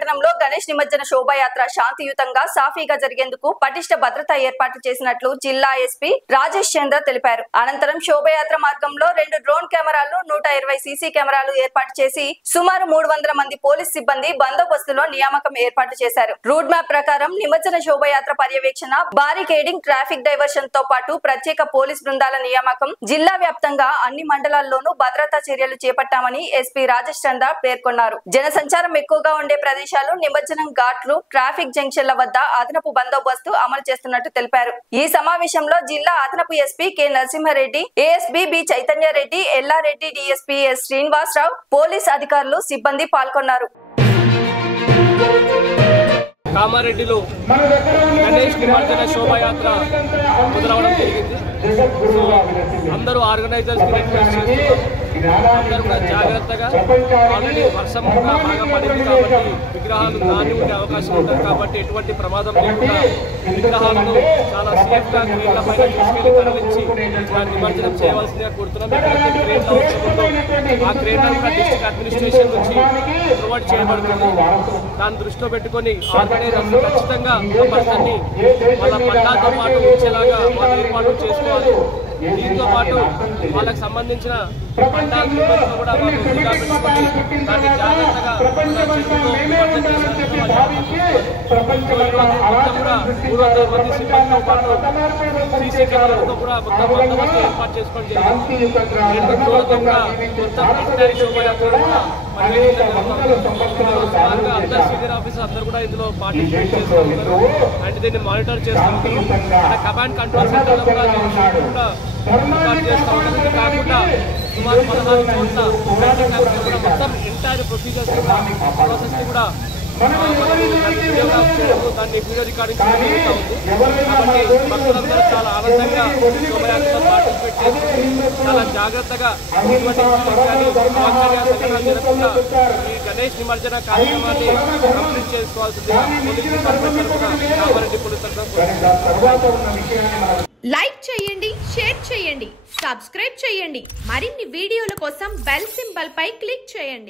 పట్టణంలో గణేష్ నిమజ్జన శోభాయాత్ర శాంతియుతంగా సాఫీగా జరిగేందుకు పటిష్ట భద్రతా ఏర్పాట్లు చేసినట్లు జిల్లా ఎస్పీ రాజేష్ చంద్ర తెలిపారు. అనంతరం శోభాయాత్ర మార్గంలో 2 డ్రోన్ కెమెరాలు 120 సీసీ కెమెరాలు ఏర్పాటు చేసి సుమారు 300 మంది పోలీస్ సిబ్బంది బందోబస్తులో నియామకం ఏర్పాటు చేశారు. రూట్ మ్యాప్ ప్రకారం నిమజ్జన శోభాయాత్ర పర్యవేక్షణ, బారికేడింగ్, ట్రాఫిక్ డైవర్షన్ తో పాటు ప్రత్యేక పోలీస్ బృందాల నియామకం, జిల్లా వ్యాప్తంగా అన్ని మండలాల్లోనూ భద్రతా చర్యలు చేపట్టామని ఎస్పీ రాజేష్ చంద్ర పేర్కొన్నారు. జనసంచారం ఎక్కువగా ఉండే ప్రదేశాలు, నిమజ్జనం ఘాట్లు, ట్రాఫిక్ జంక్షన్ల వద్ద అదనపు బందోబస్తు అమలు చేస్తున్నట్టు తెలిపారు. ఈ సమావేశంలో జిల్లా అదనపు SP K Narasimhareddy, ASP B Chaitanyareddy, Yellareddy, DSP S Srinivasarao, police అధికారులు, సిబ్బంది పాల్గొన్నారు. కామారెడ్డిలో గణేష్ నిమజ్జన శోభాయాత్ర మొదలవడం జరిగింది. అందరూ ఆర్గనైజర్స్ రిక్వెస్ట్ చేస్తున్నారు, అందరూ కూడా జాగ్రత్తగా, ఆల్రెడీ వర్షం బాగా పడింది కాబట్టి విగ్రహాలు నాని ఉండే అవకాశం ఉంటుంది కాబట్టి ఎటువంటి ప్రమాదం లేకుండా విగ్రహాలను చాలా సేఫ్గా క్రేన్ల పైన తీసుకెళ్లి తరలించి నిమజ్జనం చేయవలసిందిగా కోరుతున్నాం. ఎక్కడైతే క్రేన్లు అవసరం ఉందో ఆ క్రేన్లను కూడా డిస్ట్రిక్ట్ అడ్మినిస్ట్రేషన్ నుంచి ప్రొవైడ్ చేయబడుతుంది. దాన్ని దృష్టిలో పెట్టుకొని ఆర్గనైజర్స్ ఖచ్చితంగా పరిస్థితిని వాళ్ళ పండాలతో పాటు ఉంచేలాగా వాళ్ళు ఏర్పాటు చేసుకోవాలి. దీంతో పాటు వాళ్ళకి సంబంధించిన పండాలను కూడా వాళ్ళు నిఘా పెట్టుకొని దాన్ని జాగ్రత్తగా మొత్తం కూడా 300 మంది సిబ్బందితో పాటు సీసీ కెమెరాలతో కూడా మొత్తం బందోబస్తు ఏర్పాటు చేసుకోవడం జరిగింది. 2 డ్రోన్లతో కూడా మొత్తం ఎంటైర్ శోభయాత్ర కూడా సుమారుగా అందరు సీనియర్ ఆఫీసర్ అందరూ కూడా ఇందులో పార్టిసిపేట్ చేస్తున్నారు అండ్ దీన్ని మానిటర్ చేస్తున్నారు. కమాండ్ కంట్రోల్ సెంటర్లో కూడా ఏర్పాటు చేస్తూ ఉంటారు. ఇది కాకుండా సుమారు 16 చోట్ల మొత్తం ఎంటైర్ ప్రొసీజర్స్ ప్రాసెస్ ని కూడా దాన్ని వీడియో రికార్డింగ్ చేయడం జరుగుతూ ఉంది. కాబట్టి భక్తులందరూ చాలా ఆనందంగా శోభయాత్రలో పార్టిసిపేట్ చేసి చాలా జాగ్రత్తగా ఎటువంటి సంఘటన జరగకుండా ఈ గణేష్ నిమజ్జన కార్యక్రమాన్ని కంప్లీట్ చేసుకోవాల్సిందిగా పోలీస్ డిపార్ట్మెంట్ తరఫున కామారెడ్డి పోలీస్ తరఫున లైక్ చేయండి, షేర్ చేయండి, సబ్స్క్రైబ్ చేయండి. మరిన్ని వీడియోల కోసం బెల్ సింబల్ పై క్లిక్ చేయండి.